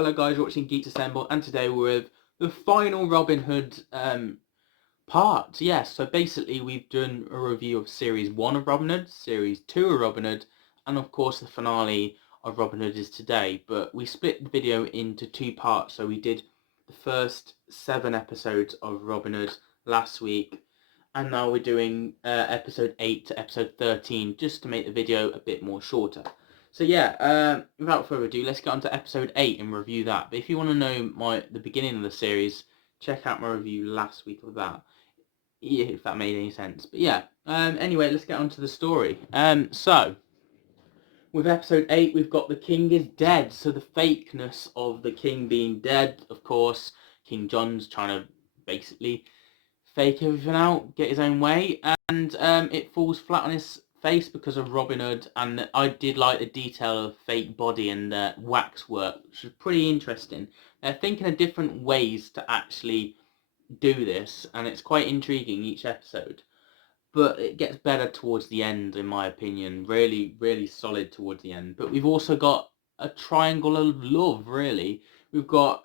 hello guys, you're watching Geeks Assemble, and today we're with the final Robin Hood part. Yes, so basically we've done a review of Series 1 of Robin Hood, Series 2 of Robin Hood, and of course the finale of Robin Hood is today. But we split the video into two parts, so we did the first 7 episodes of Robin Hood last week, and now we're doing episode 8 to episode 13, just to make the video a bit more shorter. So yeah, without further ado, let's get on to episode 8 and review that. But if you want to know the beginning of the series, check out my review last week of that, if that made any sense. But yeah, anyway, let's get on to the story. So, with episode 8, we've got the king is dead. So the fakeness of the king being dead, of course, King John's trying to basically fake everything out, get his own way, and it falls flat on his face because of Robin Hood. And I did like the detail of fake body and waxwork, which was pretty interesting. They're thinking of different ways to actually do this, and it's quite intriguing each episode. But it gets better towards the end, in my opinion. Really, really solid towards the end. But we've also got a triangle of love, really. We've got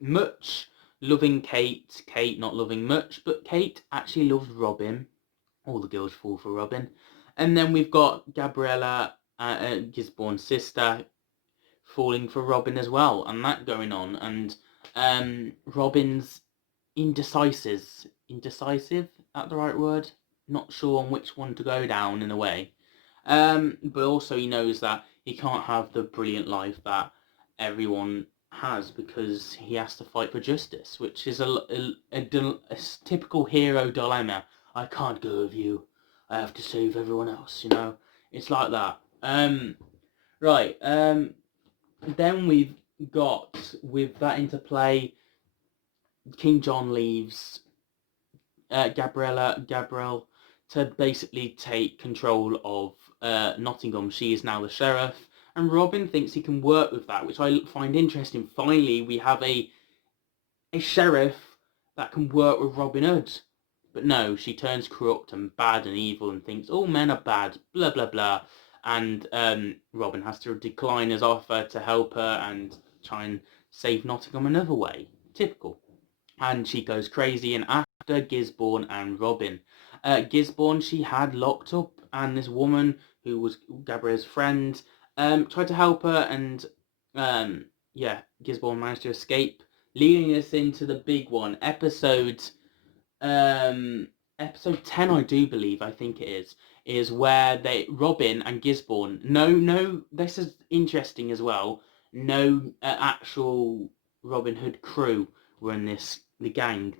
Much loving Kate, Kate not loving Much, but Kate actually loves Robin. All the girls fall for Robin. And then we've got Gabriella, Gisborne's sister, falling for Robin as well, and that going on. And Robin's indecisive, that the right word? Not sure on which one to go down in a way. But also he knows that he can't have the brilliant life that everyone has, because he has to fight for justice, which is a typical hero dilemma. I can't go with you. I have to save everyone else, you know? It's like that. Right. Then we've got, with that interplay, King John leaves Gabrielle to basically take control of Nottingham. She is now the sheriff, and Robin thinks he can work with that, which I find interesting. Finally, we have a sheriff that can work with Robin Hood. But no, she turns corrupt and bad and evil and thinks all men are bad, blah blah blah. And Robin has to decline his offer to help her and try and save Nottingham another way. Typical. And she goes crazy, and after Gisborne and Robin. Gisborne she had locked up, and this woman who was Gabriella's friend tried to help her, and yeah, Gisborne managed to escape, leading us into the big one, episode 10, I do believe, I think it is where Robin and Gisborne, no, this is interesting as well, no actual Robin Hood crew were in the gang.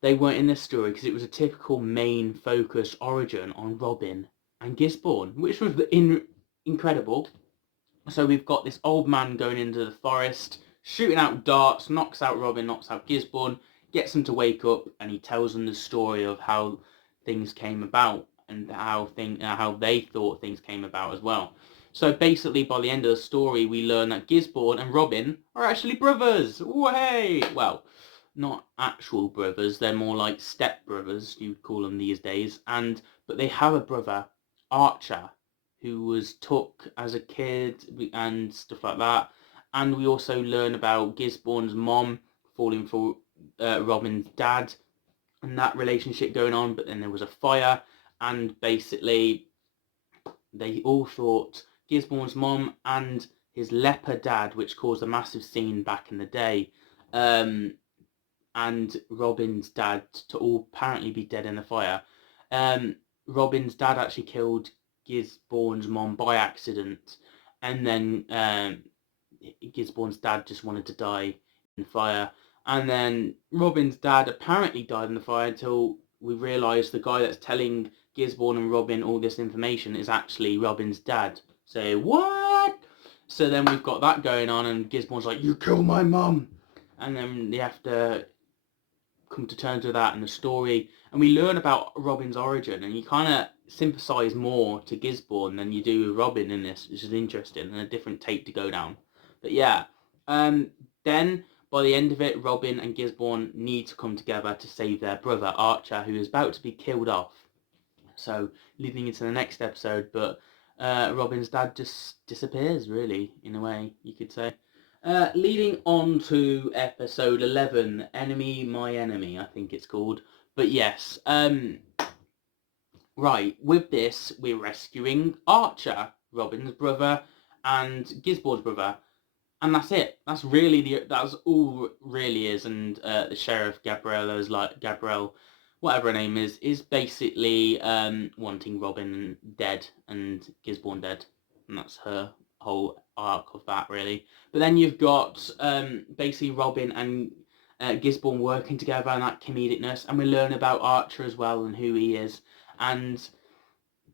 They weren't in this story because it was a typical main focus origin on Robin and Gisborne, which was incredible. So we've got this old man going into the forest, shooting out darts, knocks out Robin, knocks out Gisborne, gets them to wake up, and he tells them the story of how things came about and how they thought things came about as well. So basically, by the end of the story, we learn that Gisborne and Robin are actually brothers. Way! Well, not actual brothers. They're more like step brothers, you'd call them these days. But they have a brother, Archer, who was took as a kid and stuff like that. And we also learn about Gisborne's mom falling for Robin's dad and that relationship going on. But then there was a fire, and basically they all thought Gisborne's mom and his leper dad, which caused a massive scene back in the day, and Robin's dad to all apparently be dead in the fire. Robin's dad actually killed Gisborne's mom by accident, and then Gisborne's dad just wanted to die in the fire, and then Robin's dad apparently died in the fire until we realised the guy that's telling Gisborne and Robin all this information is actually Robin's dad. So what? So then we've got that going on, and Gisborne's like, "You killed my mum," and then they have to come to terms with that in the story, and we learn about Robin's origin, and you kind of sympathise more to Gisborne than you do with Robin in this, which is interesting and a different take to go down. But yeah, then by the end of it, Robin and Gisborne need to come together to save their brother Archer, who is about to be killed off. So leading into the next episode, but Robin's dad just disappears, really, in a way you could say. Leading on to episode 11, Enemy My Enemy, I think it's called. But yes, right, with this, we're rescuing Archer, Robin's brother, and Gisborne's brother. And that's it. That's all it really is. And the sheriff, Gabrielle, whatever her name is basically wanting Robin dead and Gisborne dead. And that's her whole arc of that, really. But then you've got basically Robin and Gisborne working together and that comedicness. And we learn about Archer as well and who he is. And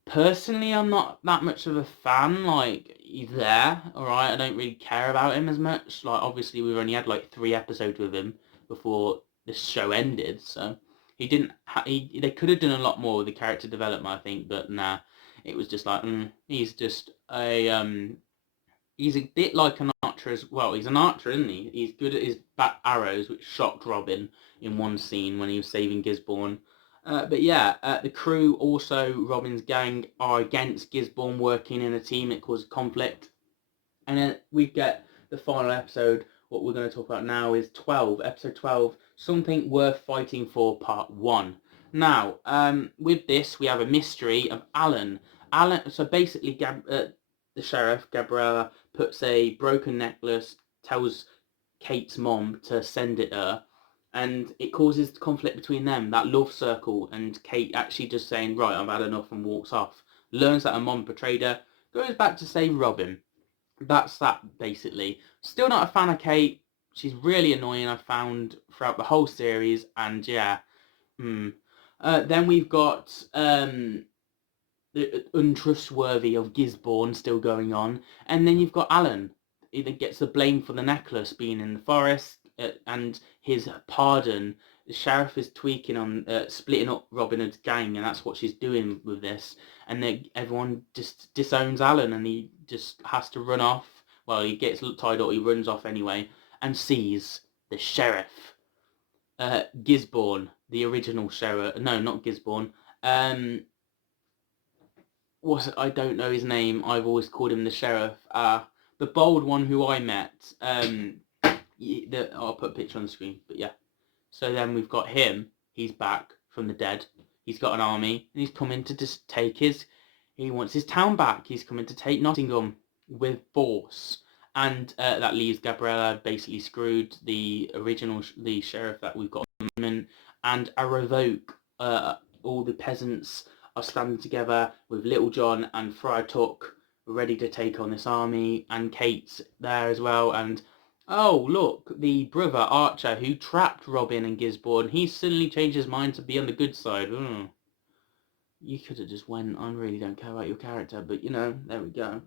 personally, I'm not that much of a fan. Like, he's there, alright, I don't really care about him as much. Like, obviously, we've only had, like, 3 episodes with him before this show ended, so he didn't, they could have done a lot more with the character development, I think, but nah, it was just like, he's just he's a bit like an archer as well. He's an archer, isn't he? He's good at his back arrows, which shocked Robin in one scene when he was saving Gisborne. But yeah, the crew, also Robin's gang, are against Gisborne working in a team. It causes conflict. And then we get the final episode. What we're going to talk about now is 12, episode 12, Something Worth Fighting For, part 1. Now, with this, we have a mystery of Alan. So basically, the sheriff, Gabriella, puts a broken necklace, tells Kate's mom to send it her, and it causes conflict between them, that love circle, and Kate actually just saying, right, I've had enough, and walks off. Learns that her mom betrayed her, goes back to save Robin. That's that, basically. Still not a fan of Kate. She's really annoying, I found, throughout the whole series, and yeah. Then we've got the untrustworthy of Gisborne still going on, and then you've got Alan. He then gets the blame for the necklace being in the forest, and his pardon. The sheriff is tweaking on splitting up Robin Hood's gang, and that's what she's doing with this. And then everyone just disowns Alan, and he just has to run off. Well, he gets tied up, he runs off anyway, and sees the sheriff. Gisborne, the original sheriff. No, not Gisborne. I don't know his name. I've always called him the sheriff. The bold one who I met. I'll put a picture on the screen. But yeah. So then we've got him. He's back from the dead. He's got an army, and he's coming to just take his. He wants his town back. He's coming to take Nottingham with force, and that leaves Gabriella basically screwed. The sheriff that we've got at the moment, and a revoke. All the peasants are standing together with Little John and Friar Tuck ready to take on this army, and Kate's there as well, and oh look, the brother Archer who trapped Robin and Gisborne, he's suddenly changed his mind to be on the good side. You could have just went, I really don't care about your character, but you know, there we go.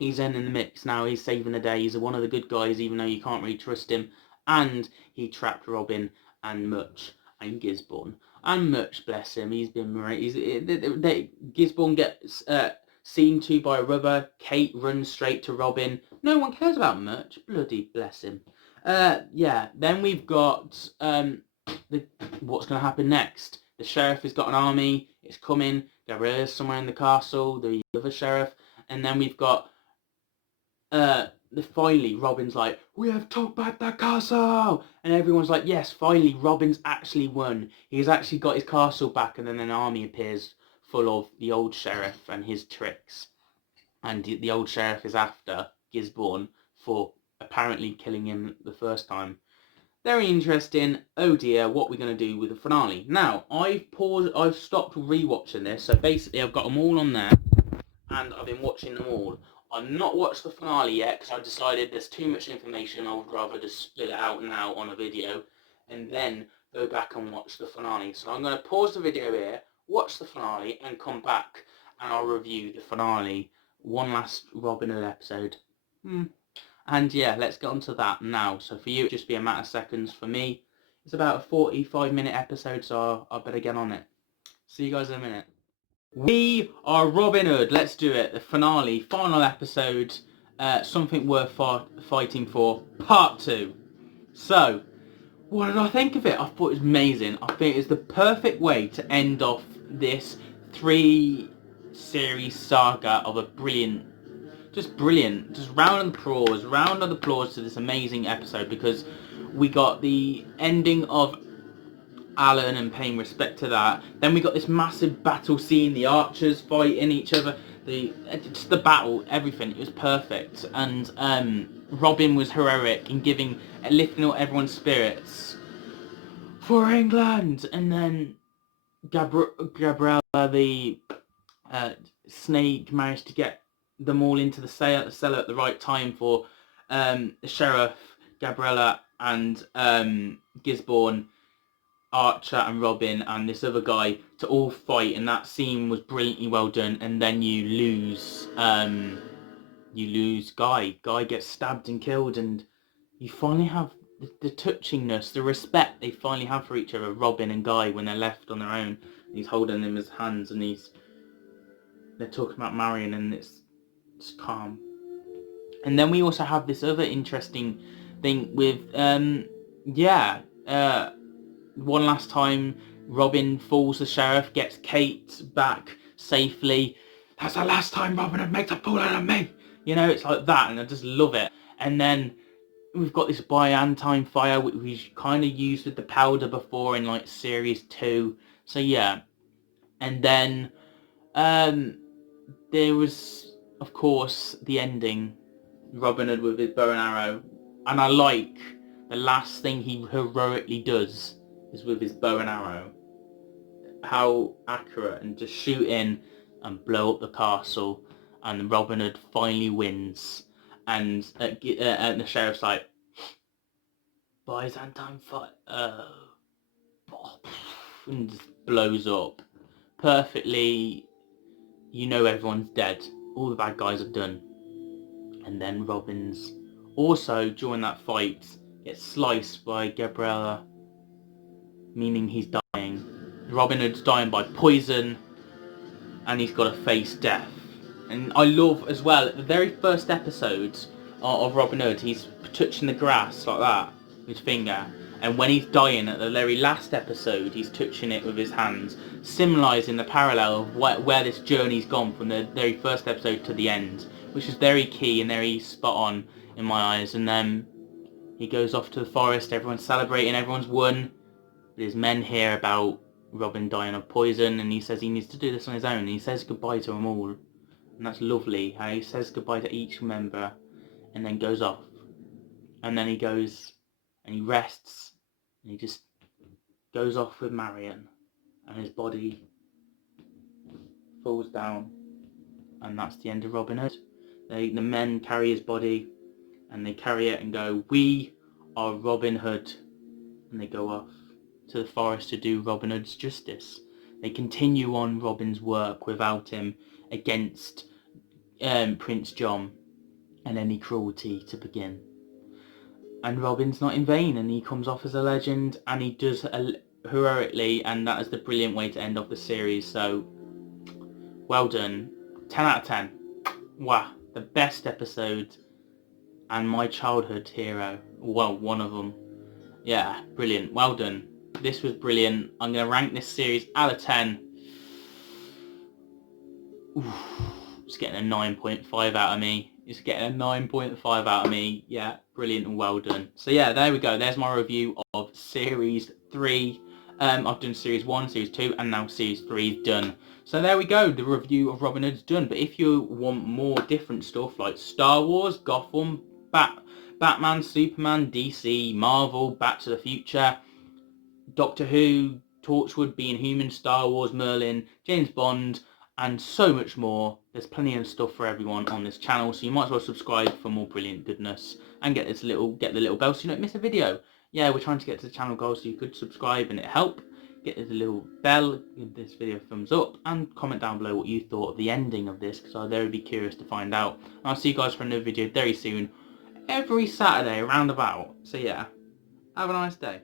He's in the mix now, he's saving the day, he's one of the good guys even though you can't really trust him, and he trapped Robin and Much and Gisborne. And Much, bless him, he's been Gisborne gets seen to by a rubber. Kate runs straight to Robin. No one cares about Much. Bloody bless him. Yeah. Then we've got what's going to happen next. The sheriff has got an army. It's coming. Gabriella's somewhere in the castle. The other sheriff, and then we've got finally Robin's like, we have took back the castle, and everyone's like, yes, finally Robin's actually won. He's actually got his castle back, and then an army appears full of the old sheriff and his tricks, and the old sheriff is after Gisborne for apparently killing him the first time. Very interesting. Oh dear, what we're going to do with the finale. Now, I've stopped rewatching this, so basically I've got them all on there, and I've been watching them all. I've not watched the finale yet because I decided there's too much information. I would rather just split it out now on a video and then go back and watch the finale. So I'm going to pause the video here, watch the finale, and come back and I'll review the finale. One last Robin Hood episode. And yeah, let's get on to that now. So for you, it'll just be a matter of seconds. For me, it's about a 45-minute episode, so I better get on it. See you guys in a minute. We are Robin Hood. Let's do it. The finale, final episode, Something Worth Fighting For, part 2. So, what did I think of it? I thought it was amazing. I think it's the perfect way to end off this 3-series saga of a brilliant just brilliant. Just round of applause to this amazing episode, because we got the ending of Alan and paying respect to that. Then we got this massive battle scene, the archers fighting each other, just the battle, everything. It was perfect, and Robin was heroic in lifting up everyone's spirits for England. And then Gabriella, the snake, managed to get them all into the cellar at the right time for the sheriff, Gabriella, and Gisborne, Archer and Robin and this other guy to all fight, and that scene was brilliantly well done. And then you lose Guy. Guy gets stabbed and killed, and you finally have the touchingness, the respect they finally have for each other, Robin and Guy, when they're left on their own. And he's holding them as hands, and they're talking about marrying, and it's calm. And then we also have this other interesting thing with one last time, Robin fools the sheriff, gets Kate back safely. That's the last time Robin had made a fool out of me. You know, it's like that, and I just love it. And then we've got this Byzantine fire, which we kind of used with the powder before in like series 2. So yeah. And then there was, of course, the ending. Robin Hood with his bow and arrow. And I like the last thing he heroically does is with his bow and arrow. How accurate, and just shoot in and blow up the castle, and Robin Hood finally wins. And the sheriff's like, Byzantine fight, and just blows up perfectly. You know everyone's dead. All the bad guys are done. And then Robin's also, during that fight, gets sliced by Gabriella, meaning he's dying. Robin Hood's dying by poison, and he's got to face death. And I love as well, at the very first episode of Robin Hood, he's touching the grass like that with his finger, and when he's dying at the very last episode, he's touching it with his hands, symbolising the parallel of where this journey's gone from the very first episode to the end, which is very key and very spot on in my eyes. And then he goes off to the forest, everyone's celebrating, everyone's won. But his men hear about Robin dying of poison, and he says he needs to do this on his own, and he says goodbye to them all. And that's lovely, how he says goodbye to each member and then goes off. And then he goes and he rests, and he just goes off with Marion, and his body falls down, and that's the end of Robin Hood. The men carry his body, and they carry it and go, "We are Robin Hood," and they go off to the forest to do Robin Hood's justice. They continue on Robin's work without him, against Prince John and any cruelty to begin. And Robin's not in vain, and he comes off as a legend, and he does heroically, and that is the brilliant way to end off the series. So well done. 10 out of 10. Wow, the best episode and my childhood hero. Well, one of them. Yeah, brilliant. Well done. This was brilliant. I'm going to rank this series out of 10. Oof, it's getting a 9.5 out of me. It's getting a 9.5 out of me. Yeah, brilliant and well done. So yeah, there we go. There's my review of Series 3. I've done Series 1, Series 2, and now Series 3 is done. So there we go. The review of Robin Hood's done. But if you want more different stuff like Star Wars, Gotham, Batman, Superman, DC, Marvel, Back to the Future, Doctor Who, Torchwood, Being Human, Star Wars, Merlin, James Bond, and so much more, there's plenty of stuff for everyone on this channel, so you might as well subscribe for more brilliant goodness, and get the little bell so you don't miss a video. Yeah, we're trying to get to the channel goal, so you could subscribe and it help. Get the little bell, give this video a thumbs up, and comment down below what you thought of the ending of this, because I'd very be curious to find out. And I'll see you guys for another video very soon, every Saturday, around about. So yeah, have a nice day.